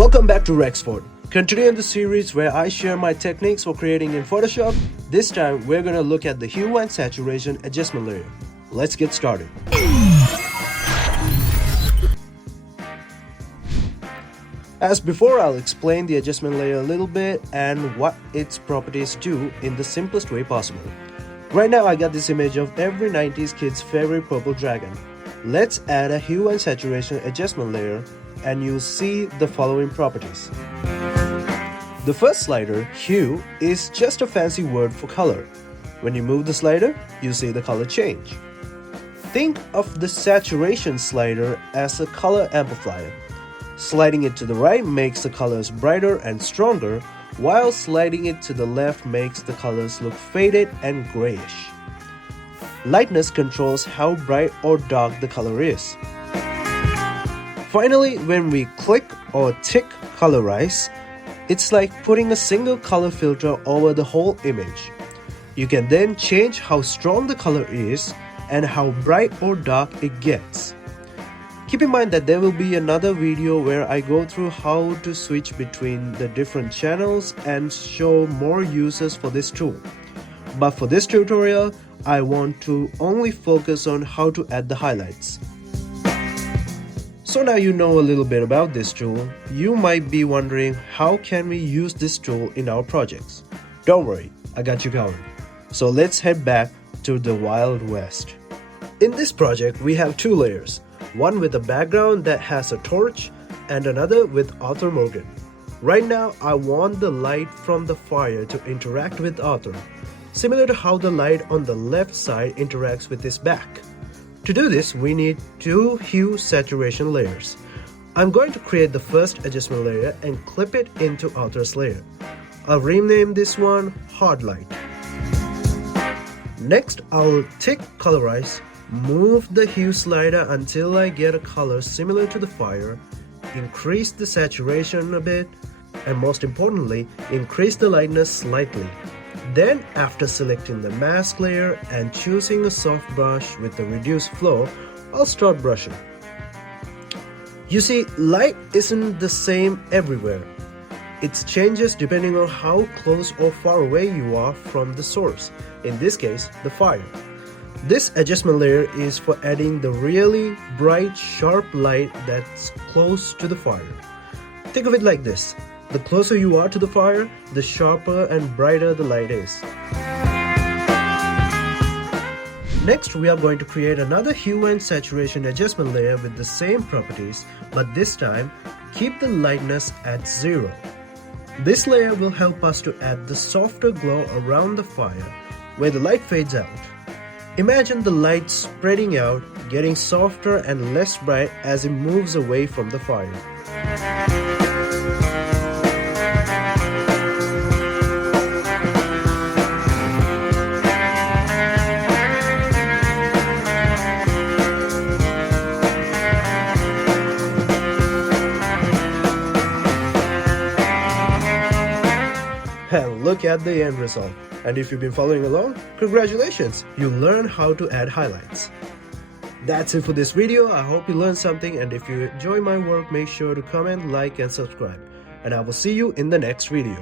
Welcome back to Rexford. Continuing the series where I share my techniques for creating in Photoshop. This time we're gonna look at the Hue and Saturation Adjustment Layer. Let's get started. As before, I'll explain the adjustment layer a little bit and what its properties do in the simplest way possible. Right now I got this image of every 90s kid's favorite purple dragon. Let's add a Hue and Saturation Adjustment Layer and you'll see the following properties. The first slider, Hue, is just a fancy word for color. When you move the slider, you see the color change. Think of the saturation slider as a color amplifier. Sliding it to the right makes the colors brighter and stronger, while sliding it to the left makes the colors look faded and grayish. Lightness controls how bright or dark the color is. Finally, when we click or tick colorize, it's like putting a single color filter over the whole image. You can then change how strong the color is and how bright or dark it gets. Keep in mind that there will be another video where I go through how to switch between the different channels and show more uses for this tool. But for this tutorial, I want to only focus on how to add the highlights. So now you know a little bit about this tool, you might be wondering how can we use this tool in our projects. Don't worry, I got you covered. So let's head back to the Wild West. In this project, we have two layers. One with a background that has a torch and another with Arthur Morgan. Right now, I want the light from the fire to interact with Arthur, similar to how the light on the left side interacts with his back. To do this, we need two hue saturation layers. I'm going to create the first adjustment layer and clip it into Arthur's layer. I'll rename this one Hard Light. Next, I'll tick colorize. Move the hue slider until I get a color similar to the fire, increase the saturation a bit, and most importantly, increase the lightness slightly. Then, after selecting the mask layer and choosing a soft brush with a reduced flow, I'll start brushing. You see, light isn't the same everywhere. It changes depending on how close or far away you are from the source, in this case, the fire. This adjustment layer is for adding the really bright, sharp light that's close to the fire. Think of it like this. The closer you are to the fire, the sharper and brighter the light is. Next, we are going to create another Hue and Saturation Adjustment Layer with the same properties, but this time, keep the lightness at 0. This layer will help us to add the softer glow around the fire, where the light fades out. Imagine the light spreading out, getting softer and less bright as it moves away from the fire. And look at the end result. And if you've been following along, congratulations! You learned how to add highlights. That's it for this video. I hope you learned something, and if you enjoy my work, make sure to comment, like and subscribe. And I will see you in the next video.